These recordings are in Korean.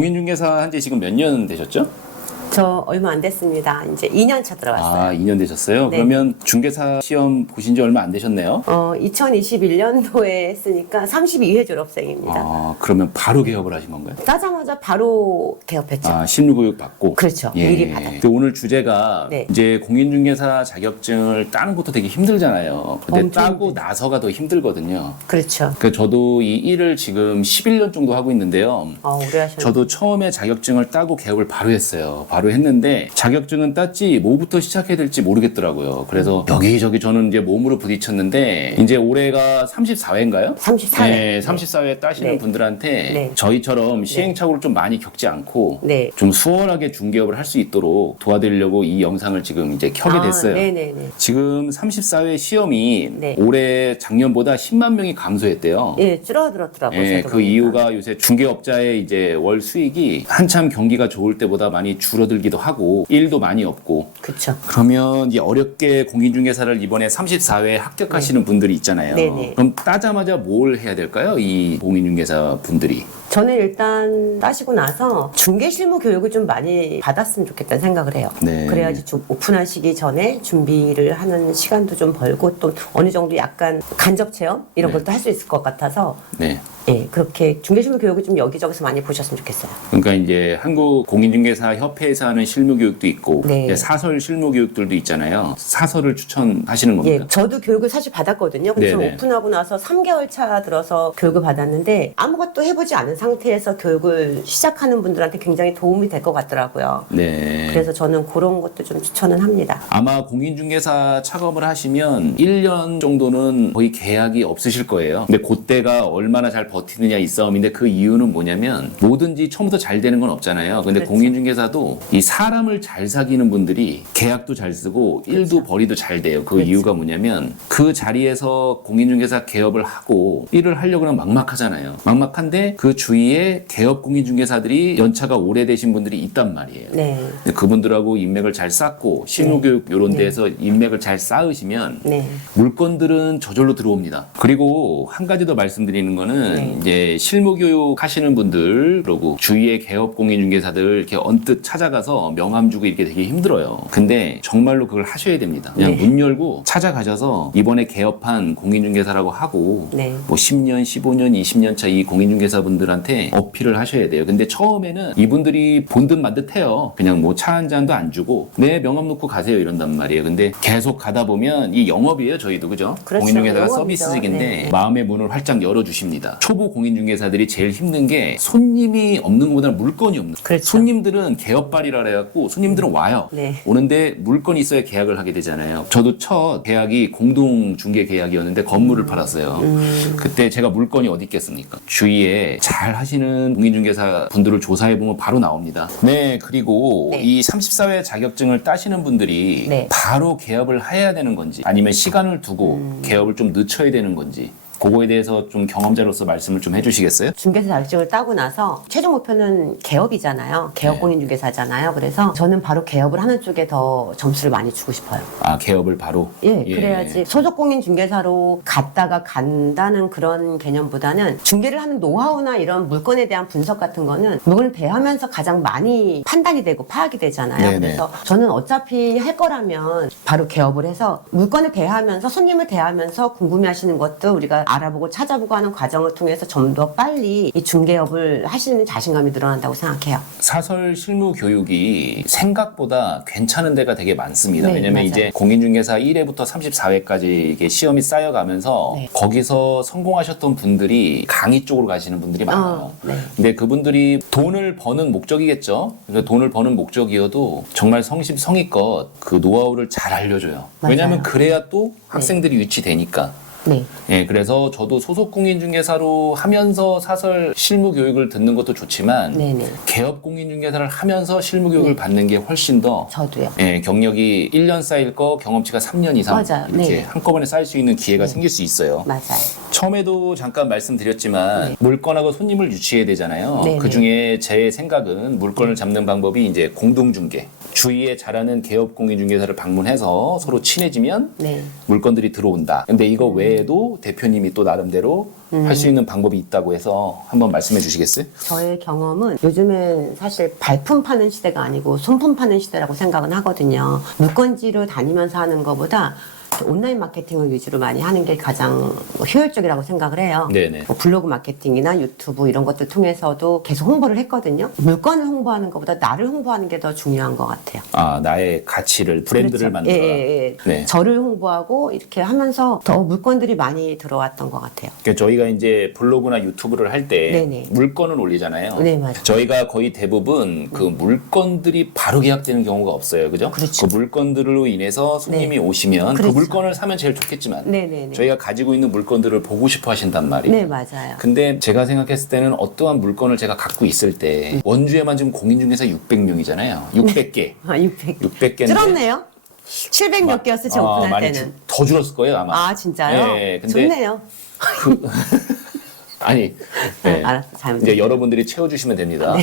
공인중개사 한 지 지금 몇 년 되셨죠? 저 얼마 안 됐습니다. 이제 2년 차 들어갔어요. 아, 2년 되셨어요? 네. 그러면 중개사 시험 보신 지 얼마 안 되셨네요? 2021년도에 했으니까 32회 졸업생입니다. 아, 그러면 바로 개업을 하신 건가요? 따자마자 바로 개업했죠. 아, 실무교육 받고? 그렇죠. 미리 받았죠. 그 오늘 주제가 네. 이제 공인중개사 자격증을 따는 것도 되게 힘들잖아요. 근데 엄청 따고 힘들죠. 나서가 더 힘들거든요. 그렇죠. 그 저도 이 일을 지금 11년 정도 하고 있는데요. 오래 하셨네요. 저도 처음에 자격증을 따고 개업을 바로 했어요. 바로 했는데 자격증은 땄지 뭐부터 시작해야 될지 모르겠더라고요. 그래서 여기저기 저는 이제 몸으로 부딪혔는데 이제 올해가 34회인가요? 34회. 네, 34회 따시는 네. 분들한테 네. 저희처럼 시행착오를 좀 많이 겪지 않고 네. 좀 수월하게 중개업을 할 수 있도록 도와드리려고 이 영상을 지금 이제 켜게 됐어요. 네네네. 지금 34회 시험이 네. 올해 작년보다 10만 명이 감소했대요. 예, 줄어들었더라고요. 예, 저도 그 보니까. 이유가 요새 중개업자의 이제 월 수익이 한참 경기가 좋을 때보다 많이 줄어들기도 하고 일도 많이 없고 그쵸. 그러면 이제 어렵게 공인중개사를 이번에 34회 합격하시는 분들이 있잖아요. 네네. 그럼 따자마자 뭘 해야 될까요? 이 공인중개사 분들이. 저는 일단 따시고 나서 중개 실무 교육을 좀 많이 받았으면 좋겠다는 생각을 해요. 네. 그래야지 좀 오픈하시기 전에 준비를 하는 시간도 좀 벌고 또 어느 정도 약간 간접 체험 이런 네. 것도 할 수 있을 것 같아서 네. 예, 그렇게 중개 실무 교육을 좀 여기저기서 많이 보셨으면 좋겠어요. 그러니까 이제 한국 공인중개사 협회에서 하는 실무교육도 있고 네. 이제 사설 실무교육들도 있잖아요. 사설을 추천하시는 겁니까? 예, 저도 교육을 사실 받았거든요. 그래서 네네. 오픈하고 나서 3개월 차 들어서 교육을 받았는데 아무것도 해보지 않은 상태에서 교육을 시작하는 분들한테 굉장히 도움이 될 것 같더라고요. 네. 그래서 저는 그런 것도 좀 추천은 합니다. 아마 공인중개사 작업을 하시면 1년 정도는 거의 계약이 없으실 거예요. 근데 그때가 얼마나 잘 버티느냐 이 싸움인데 그 이유는 뭐냐면 뭐든지 처음부터 잘 되는 건 없잖아요. 근데 그렇죠. 공인중개사도 이 사람을 잘 사귀는 분들이 계약도 잘 쓰고 일도 벌이도 잘 돼요. 그 그렇죠. 이유가 뭐냐면 그 자리에서 공인중개사 개업을 하고 일을 하려고 하면 막막하잖아요. 막막한데 그 주위에 개업 공인중개사들이 연차가 오래되신 분들이 있단 말이에요. 네. 근데 그분들하고 인맥을 잘 쌓고 실무교육 이런 데에서 인맥을 잘 쌓으시면 네. 물건들은 저절로 들어옵니다. 그리고 한 가지 더 말씀드리는 거는 네. 이제 실무교육 하시는 분들 그리고 주위의 개업 공인중개사들 이렇게 언뜻 찾아가서 명함 주고 이렇게 되게 힘들어요. 근데 정말로 그걸 하셔야 됩니다. 그냥 네. 문 열고 찾아가셔서 이번에 개업한 공인중개사라고 하고 네. 뭐 10년, 15년, 20년 차 이 공인중개사분들한테 어필을 하셔야 돼요. 근데 처음에는 이분들이 본 듯 만 듯 해요. 그냥 뭐 차 한 잔도 안 주고 네, 명함 놓고 가세요 이런단 말이에요. 근데 계속 가다 보면 이 영업이에요, 저희도. 그죠? 그렇죠. 공인중개사가 영업이죠. 서비스직인데 네. 마음의 문을 활짝 열어주십니다. 초보 공인중개사들이 제일 힘든 게 손님이 없는 것보다는 물건이 없는 거예요. 그렇죠. 손님들은 개업발이라 그래갖고 손님들은 와요. 네. 오는데 물건이 있어야 계약을 하게 되잖아요. 저도 첫 계약이 공동중개 계약이었는데 건물을 팔았어요. 그때 제가 물건이 어디 있겠습니까? 주위에 잘 하시는 공인중개사 분들을 조사해보면 바로 나옵니다. 네, 그리고 네. 이 34회 자격증을 따시는 분들이 네. 바로 개업을 해야 되는 건지 아니면 시간을 두고 개업을 좀 늦춰야 되는 건지 그거에 대해서 좀 경험자로서 말씀을 좀 해주시겠어요? 중개사 자격증을 따고 나서 최종 목표는 개업이잖아요. 개업 네. 공인중개사잖아요. 그래서 저는 바로 개업을 하는 쪽에 더 점수를 많이 주고 싶어요. 아, 개업을 바로? 예, 그래야지 소속 공인중개사로 갔다가 간다는 그런 개념보다는 중개를 하는 노하우나 이런 물건에 대한 분석 같은 거는 물건을 대하면서 가장 많이 판단이 되고 파악이 되잖아요. 네네. 그래서 저는 어차피 할 거라면 바로 개업을 해서 물건을 대하면서 손님을 대하면서 궁금해하시는 것도 우리가 알아보고 찾아보고 하는 과정을 통해서 좀 더 빨리 이 중개업을 하시는 자신감이 늘어난다고 생각해요. 사설 실무 교육이 생각보다 괜찮은 데가 되게 많습니다. 네, 왜냐면 맞아요. 이제 공인중개사 1회부터 34회까지 이게 시험이 쌓여가면서 네. 거기서 성공하셨던 분들이 강의 쪽으로 가시는 분들이 많아요. 네. 근데 그분들이 돈을 버는 목적이겠죠. 그러니까 돈을 버는 목적이어도 정말 성심성의껏 그 노하우를 잘 알려줘요. 맞아요. 왜냐면 그래야 또 학생들이 유치되니까. 네. 예, 그래서 저도 소속 공인중개사로 하면서 사설 실무 교육을 듣는 것도 좋지만 네네. 개업 공인중개사를 하면서 실무 교육을 네. 받는 게 훨씬 더 저도요. 예, 경력이 1년 쌓일 거 경험치가 3년 이상 맞아요. 이렇게 네. 한꺼번에 쌓일 수 있는 기회가 생길 수 있어요. 맞아요. 처음에도 잠깐 말씀드렸지만 물건하고 손님을 유치해야 되잖아요. 네네. 그중에 제 생각은 물건을 잡는 방법이 이제 공동중개. 주위에 잘하는 개업 공인중개사를 방문해서 서로 친해지면 네. 물건들이 들어온다. 근데 이거 외에도 대표님이 또 나름대로 할 수 있는 방법이 있다고 해서 한번 말씀해 주시겠어요? 저의 경험은 요즘엔 사실 발품 파는 시대가 아니고 손품 파는 시대라고 생각은 하거든요. 물건지로 다니면서 하는 것보다 온라인 마케팅을 위주로 많이 하는 게 가장 효율적이라고 생각을 해요. 네네. 뭐 블로그 마케팅이나 유튜브 이런 것들 통해서도 계속 홍보를 했거든요. 물건을 홍보하는 것보다 나를 홍보하는 게 더 중요한 것 같아요. 아, 나의 가치를, 브랜드를 그렇죠. 만들어라. 예. 네. 저를 홍보하고 이렇게 하면서 더 물건들이 많이 들어왔던 것 같아요. 그러니까 저희가 이제 블로그나 유튜브를 할 때 네네. 물건을 올리잖아요. 네, 맞아요. 저희가 거의 대부분 그 물건들이 바로 계약되는 경우가 없어요. 그죠? 그렇죠. 그 물건들로 인해서 손님이 오시면 그 그렇죠. 물건을 사면 제일 좋겠지만 네네네. 저희가 가지고 있는 물건들을 보고 싶어 하신단 말이에요. 네, 맞아요. 근데 제가 생각했을 때는 어떠한 물건을 제가 갖고 있을 때 원주에만 지금 공인중개사 600명이잖아요. 600개. 아, 600개인데 줄었네요. 700 몇 개였어요, 제 오픈할 많이 때는. 더 줄었을 거예요, 아마. 아, 진짜요? 네, 근데 좋네요. 아니, 네. 알았어, 잘못. 이제 여러분들이 채워주시면 됩니다.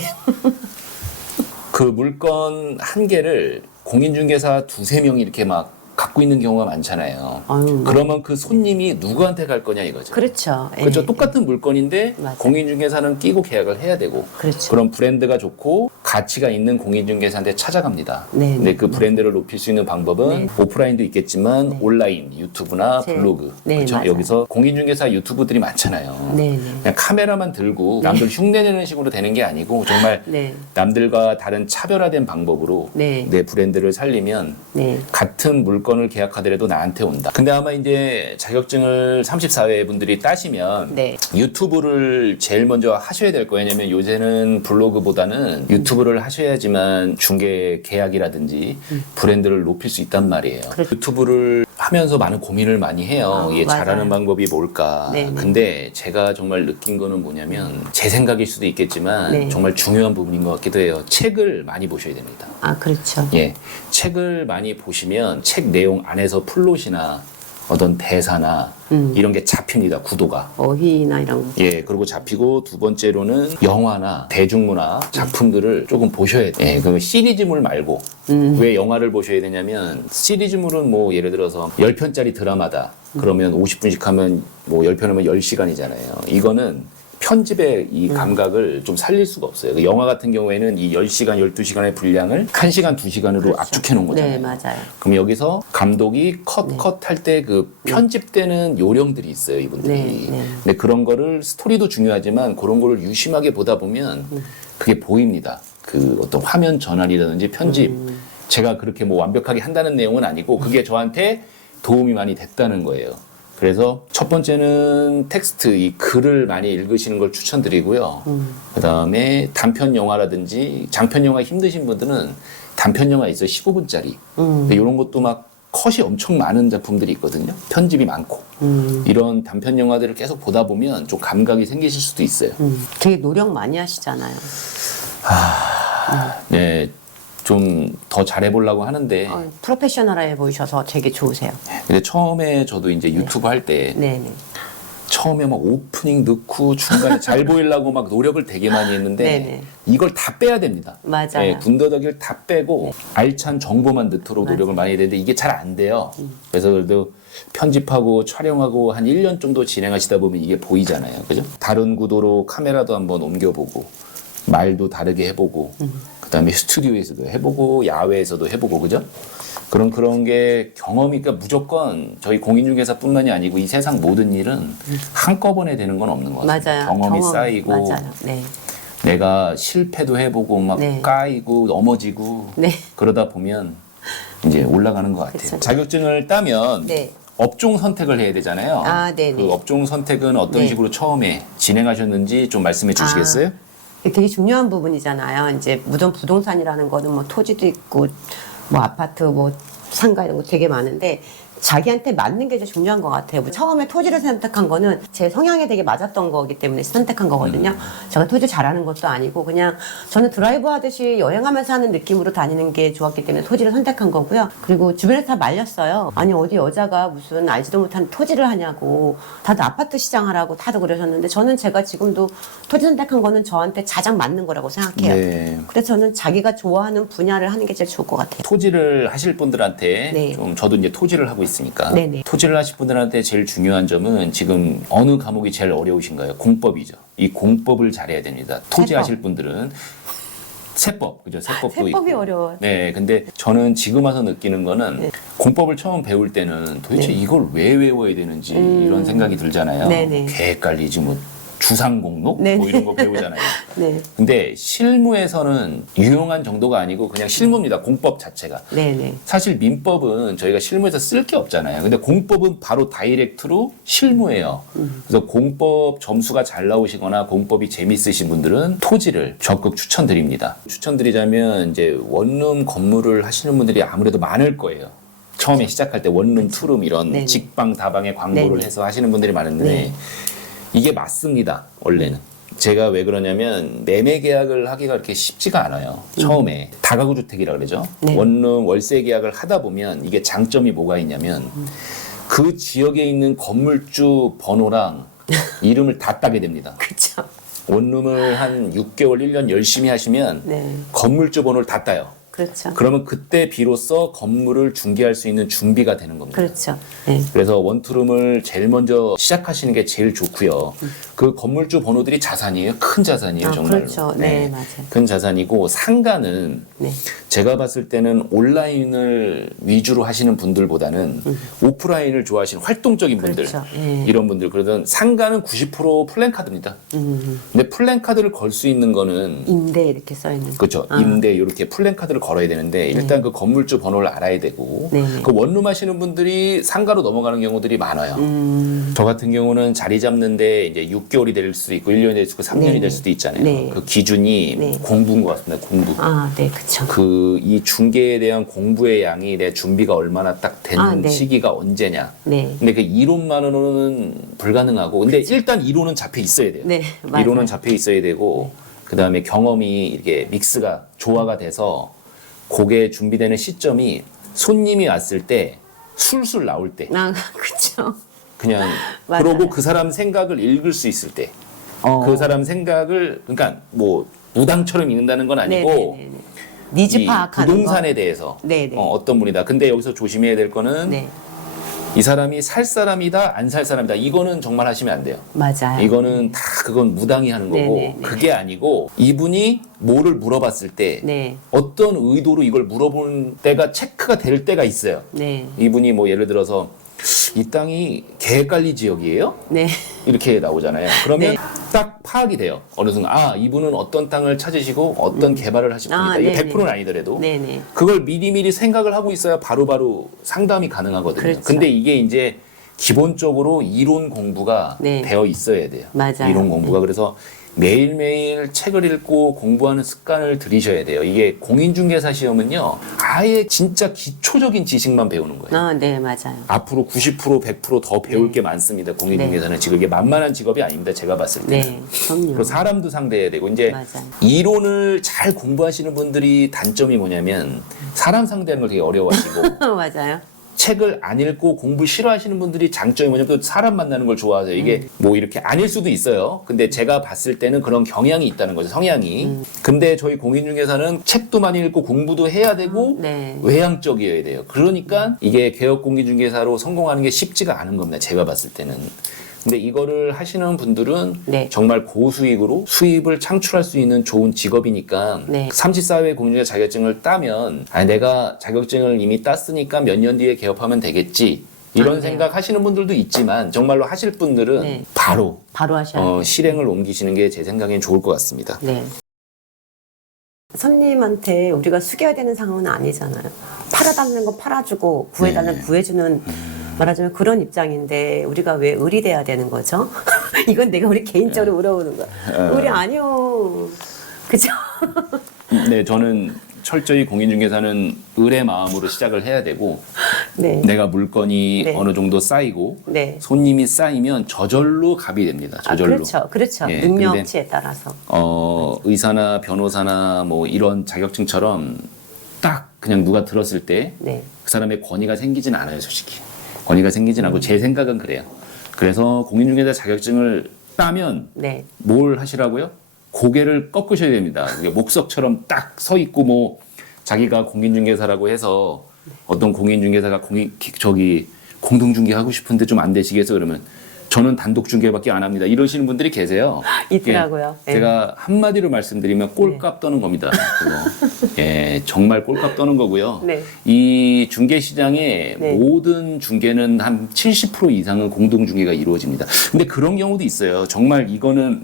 그 물건 한 개를 공인중개사 두세 명이 이렇게 막 갖고 있는 경우가 많잖아요. 아유, 뭐. 그러면 그 손님이 누구한테 갈 거냐 이거죠. 그렇죠. 예. 그렇죠. 똑같은 물건인데 맞아요. 공인중개사는 끼고 계약을 해야 되고 그렇죠. 그런 브랜드가 좋고 가치가 있는 공인중개사한테 찾아갑니다. 네, 근데 그 브랜드를 높일 수 있는 방법은 네. 오프라인도 있겠지만 온라인, 유튜브나 네. 블로그. 네, 그렇죠. 맞아요. 여기서 공인중개사 유튜브들이 많잖아요. 네. 그냥 카메라만 들고 남들 흉내내는 식으로 되는 게 아니고 정말 네. 남들과 다른 차별화된 방법으로 네. 내 브랜드를 살리면 네. 같은 물건을 계약하더라도 나한테 온다. 근데 아마 이제 자격증을 34회 분들이 따시면 네. 유튜브를 제일 먼저 하셔야 될 거예요. 왜냐면 요새는 블로그보다는 유튜브를 하셔야지만 중개 계약이라든지 브랜드를 높일 수 있단 말이에요. 유튜브를 하면서 많은 고민을 많이 해요. 이게 맞아요. 잘하는 방법이 뭘까. 네, 네. 근데 제가 정말 느낀 거는 뭐냐면 제 생각일 수도 있겠지만 네. 정말 중요한 부분인 것 같기도 해요. 책을 많이 보셔야 됩니다. 아, 그렇죠. 예, 책을 많이 보시면 책 내용 안에서 플롯이나 어떤 대사나 이런 게 잡힙니다. 구도가. 어휘나 이런 거. 예, 그리고 잡히고 두 번째로는 영화나 대중문화 작품들을 조금 보셔야 돼요. 예, 그 시리즈물 말고 왜 영화를 보셔야 되냐면 시리즈물은 뭐 예를 들어서 10편짜리 드라마다 그러면 50분씩 하면 뭐 10편이면 10시간이잖아요. 이거는 편집의 이 감각을 좀 살릴 수가 없어요. 그 영화 같은 경우에는 이 10시간, 12시간의 분량을 1시간, 2시간으로 압축해 놓은 거잖아요. 네, 맞아요. 그럼 여기서 감독이 컷 할 때 그 편집되는 요령들이 있어요, 이분들이. 네, 네. 근데 그런 거를 스토리도 중요하지만 그런 거를 유심하게 보다 보면 그게 보입니다. 그 어떤 화면 전환이라든지 편집. 제가 그렇게 뭐 완벽하게 한다는 내용은 아니고 그게 저한테 도움이 많이 됐다는 거예요. 그래서 첫 번째는 텍스트, 이 글을 많이 읽으시는 걸 추천드리고요. 그 다음에 단편 영화라든지 장편 영화 힘드신 분들은 단편 영화 있어요. 15분짜리. 근데 이런 것도 막 컷이 엄청 많은 작품들이 있거든요. 편집이 많고. 이런 단편 영화들을 계속 보다 보면 좀 감각이 생기실 수도 있어요. 되게 노력 많이 하시잖아요. 네. 좀 더 잘해보려고 하는데. 프로페셔널해 보이셔서 되게 좋으세요. 근데 처음에 저도 이제 유튜브 할 때 네네. 처음에 막 오프닝 넣고 중간에 잘 보이려고 막 노력을 되게 많이 했는데 네네. 이걸 다 빼야 됩니다. 맞아요. 네, 군더더기를 다 빼고 알찬 정보만 넣도록 노력을 많이 했는데 이게 잘 안 돼요. 그래서 그래도 편집하고 촬영하고 한 1년 정도 진행하시다 보면 이게 보이잖아요. 그죠? 다른 구도로 카메라도 한번 옮겨보고 말도 다르게 해보고 그다음에 스튜디오에서도 해보고 야외에서도 해보고 그죠? 그런 게 경험이 그러니까 무조건 저희 공인중개사뿐만이 아니고 이 세상 모든 일은 한꺼번에 되는 건 없는 것 같아요. 맞아요. 경험이 쌓이고 맞아요. 네. 내가 실패도 해보고 막 네. 까이고 넘어지고 네. 그러다 보면 이제 올라가는 것 같아요. 그쵸. 자격증을 따면 네. 업종 선택을 해야 되잖아요. 아, 네네. 그 업종 선택은 어떤 네. 식으로 처음에 진행하셨는지 좀 말씀해 주시겠어요? 되게 중요한 부분이잖아요. 이제 무전 부동산이라는 거는 뭐 토지도 있고 뭐 아파트 뭐 상가 이런 거 되게 많은데 자기한테 맞는 게 제일 중요한 것 같아요. 처음에 토지를 선택한 거는 제 성향에 되게 맞았던 거기 때문에 선택한 거거든요. 제가 토지 잘하는 것도 아니고 그냥 저는 드라이브 하듯이 여행하면서 하는 느낌으로 다니는 게 좋았기 때문에 토지를 선택한 거고요. 그리고 주변에서 다 말렸어요. 아니 어디 여자가 무슨 알지도 못한 토지를 하냐고 다들 아파트 시장하라고 다들 그러셨는데 저는 제가 지금도 토지 선택한 거는 저한테 가장 맞는 거라고 생각해요. 네. 그래서 저는 자기가 좋아하는 분야를 하는 게 제일 좋을 것 같아요. 토지를 하실 분들한테 네. 좀 저도 이제 토지를 하고 있어요. 있으니까. 네네. 토지를 하실 분들한테 제일 중요한 점은 지금 어느 과목이 제일 어려우신가요? 공법이죠. 이 공법을 잘해야 됩니다. 토지 세법. 하실 분들은 세법, 그죠? 세법도 세법이 있고. 어려워요. 네, 근데 저는 지금 와서 느끼는 거는 네. 공법을 처음 배울 때는 도대체 네. 이걸 왜 외워야 되는지 이런 생각이 들잖아요. 네네. 계획관리지 뭐 주상공록 네네. 뭐 이런 거 배우잖아요. 네. 근데 실무에서는 유용한 정도가 아니고 그냥 실무입니다. 공법 자체가. 네네. 사실 민법은 저희가 실무에서 쓸 게 없잖아요. 근데 공법은 바로 다이렉트로 실무예요. 그래서 공법 점수가 잘 나오시거나 공법이 재밌으신 분들은 토지를 적극 추천드립니다. 추천드리자면 이제 원룸 건물을 하시는 분들이 아무래도 많을 거예요. 처음에 시작할 때 원룸, 투룸 이런 네네. 직방 다방에 광고를 네네. 해서 하시는 분들이 많은데 네. 이게 맞습니다. 원래는. 제가 왜 그러냐면 매매 계약을 하기가 그렇게 쉽지가 않아요. 처음에 다가구 주택이라 그러죠. 네. 원룸 월세 계약을 하다 보면 이게 장점이 뭐가 있냐면 그 지역에 있는 건물주 번호랑 이름을 다 따게 됩니다. 그렇죠. 원룸을 한 6개월, 1년 열심히 하시면 네. 건물주 번호를 다 따요. 그렇죠. 그러면 그때 비로소 건물을 중개할 수 있는 준비가 되는 겁니다. 그렇죠. 네. 그래서 원투룸을 제일 먼저 시작하시는 게 제일 좋고요. 그 건물주 번호들이 자산이에요. 큰 자산이에요, 정말로. 그렇죠. 네, 맞아요. 큰 자산이고 상가는 네. 제가 봤을 때는 온라인을 위주로 하시는 분들보다는 오프라인을 좋아하시는 활동적인 분들, 그렇죠. 예. 이런 분들 그러던 상가는 90% 플랜카드입니다. 근데 플랜카드를 걸 수 있는 거는 임대 이렇게 써 있는. 그렇죠. 임대 이렇게 플랜카드를 걸어야 되는데 일단 그 건물주 번호를 알아야 되고 네. 그 원룸 하시는 분들이 상가로 넘어가는 경우들이 많아요. 저 같은 경우는 자리 잡는데 이제 6개월이 될 수도 있고 1년이 될 수도 있고 3년이 네. 될 수도 있잖아요. 네. 그 기준이 네. 공부인 것 같습니다. 공부. 아, 네, 그렇죠. 그 이 중개에 대한 공부의 양이 내 준비가 얼마나 딱 되는 네. 시기가 언제냐. 네. 근데 그 이론만으로는 불가능하고 근데 일단 이론은 잡혀 있어야 돼요. 네, 맞아요. 이론은 잡혀 있어야 되고 그다음에 경험이 이렇게 믹스가 조화가 돼서 그게 준비되는 시점이 손님이 왔을 때 술술 나올 때 아, 그렇죠. 그냥 맞아요. 그러고 그 사람 생각을 읽을 수 있을 때 그 사람 생각을 그러니까 뭐 무당처럼 읽는다는 건 아니고 네네네. 니즈 이 파악하는 부동산에 거. 대해서 네네. 어떤 분이다. 근데 여기서 조심해야 될 거는 네, 이 사람이 살 사람이다 안 살 사람이다. 이거는 정말 하시면 안 돼요. 맞아요. 이거는 다 그건 무당이 하는 거고 네네네. 그게 아니고 이분이 뭐를 물어봤을 때 네, 어떤 의도로 이걸 물어본 때가 체크가 될 때가 있어요. 네, 이분이 뭐 예를 들어서 이 땅이 계획관리 지역이에요? 네, 이렇게 나오잖아요. 그러면 네. 딱 파악이 돼요. 어느 순간 아 이분은 어떤 땅을 찾으시고 어떤 개발을 하실 분이다. 아, 이게 네네. 100%는 아니더라도 네, 네. 그걸 미리미리 생각을 하고 있어야 바로바로 상담이 가능하거든요. 그렇죠. 근데 이게 이제 기본적으로 이론 공부가 네. 되어 있어야 돼요. 맞아요. 이론 공부가. 그래서 매일매일 책을 읽고 공부하는 습관을 들이셔야 돼요. 이게 공인중개사 시험은요. 아예 진짜 기초적인 지식만 배우는 거예요. 아, 네, 맞아요. 앞으로 90% 100%더 배울 게 많습니다. 공인중개사는 지금 이게 만만한 직업이 아닙니다. 제가 봤을 때는. 네, 그럼요. 그리고 사람도 상대해야 되고 이제 맞아요. 이론을 잘 공부하시는 분들이 단점이 뭐냐면 사람 상대하는 걸 되게 어려워하시고 맞아요. 책을 안 읽고 공부 싫어하시는 분들이 장점이 뭐냐면 또 사람 만나는 걸 좋아하세요. 이게 뭐 이렇게 아닐 수도 있어요. 근데 제가 봤을 때는 그런 경향이 있다는 거죠. 성향이. 근데 저희 공인중개사는 책도 많이 읽고 공부도 해야 되고 네. 외향적이어야 돼요. 그러니까 이게 개업 공인중개사로 성공하는 게 쉽지가 않은 겁니다. 제가 봤을 때는. 근데 이거를 하시는 분들은 네. 정말 고수익으로 수입을 창출할 수 있는 좋은 직업이니까 네. 삼지사회 공인중개사 자격증을 따면 아니 내가 자격증을 이미 땄으니까 몇 년 뒤에 개업하면 되겠지 이런 네. 생각 하시는 분들도 있지만 정말로 하실 분들은 네. 바로 바로 하셔야 돼요. 실행을 옮기시는 게 제 생각엔 좋을 것 같습니다. 네. 손님한테 우리가 숙여야 되는 상황은 아니잖아요. 팔아달라는 거 팔아주고 구해달라는 거 구해주는 말하자면 그런 입장인데 우리가 왜 의리돼야 되는 거죠? 이건 내가 우리 개인적으로 물어보는 거야. 의리 아니요. 그죠? 네, 저는 철저히 공인중개사는 을의 마음으로 시작을 해야 되고 네. 내가 물건이 네. 어느 정도 쌓이고 네. 손님이 쌓이면 저절로 갑이 됩니다. 아, 저절로. 그렇죠. 그렇죠. 예, 능력치에 따라서. 의사나 변호사나 뭐 이런 자격증처럼 딱 그냥 누가 들었을 때 그 네. 사람의 권위가 생기진 않아요, 솔직히. 권위가 생기진 않고 제 생각은 그래요. 그래서 공인중개사 자격증을 따면 네. 뭘 하시라고요? 고개를 꺾으셔야 됩니다. 이게 목석처럼 딱 서 있고 뭐 자기가 공인중개사라고 해서 어떤 공인중개사가 공동 중개하고 싶은데 좀 안 되시겠어 그러면 저는 단독 중개밖에 안 합니다. 이러시는 분들이 계세요. 있더라고요. 예, 네. 제가 한마디로 말씀드리면 꼴값 떠는 겁니다. 그거. 예, 정말 꼴값 떠는 거고요. 네. 이 중개 시장의 네. 모든 중개는 한 70% 이상은 공동 중개가 이루어집니다. 근데 그런 경우도 있어요. 정말 이거는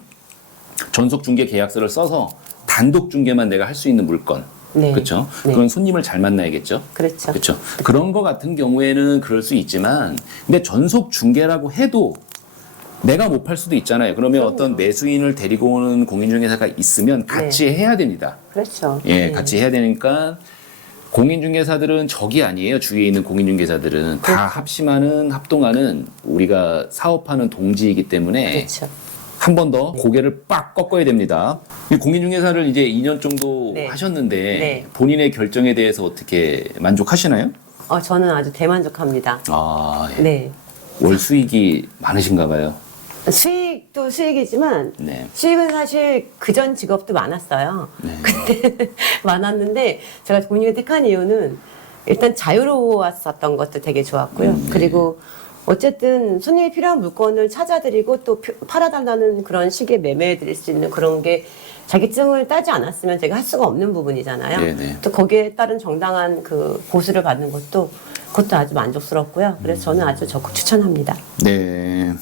전속 중개 계약서를 써서 단독 중개만 내가 할 수 있는 물건. 네. 그렇죠? 네. 그런 손님을 잘 만나야겠죠. 그렇죠. 그렇죠. 그런 거 같은 경우에는 그럴 수 있지만, 근데 전속 중개라고 해도 내가 못 팔 수도 있잖아요. 그러면 어떤 매수인을 데리고 오는 공인중개사가 있으면 같이 해야 됩니다. 그렇죠. 예, 네. 같이 해야 되니까 공인중개사들은 적이 아니에요. 주위에 있는 공인중개사들은 다 합심하는 합동하는 우리가 사업하는 동지이기 때문에 그렇죠. 한 번 더 고개를 빡 꺾어야 됩니다. 이 공인중개사를 이제 2년 정도 네. 하셨는데 네. 본인의 결정에 대해서 어떻게 만족하시나요? 저는 아주 대만족합니다. 아, 예. 네. 월 수익이 많으신가 봐요. 수익도 수익이지만 네. 수익은 사실 그전 직업도 많았어요. 네. 근데 많았는데 제가 공인을 택한 이유는 일단 자유로웠었던 것도 되게 좋았고요. 네. 그리고 어쨌든 손님이 필요한 물건을 찾아드리고 또 팔아달라는 그런 식의 매매해드릴 수 있는 그런 게 자격증을 따지 않았으면 제가 할 수가 없는 부분이잖아요. 네네. 또 거기에 따른 정당한 그 보수를 받는 것도 그것도 아주 만족스럽고요. 그래서 저는 아주 적극 추천합니다. 네.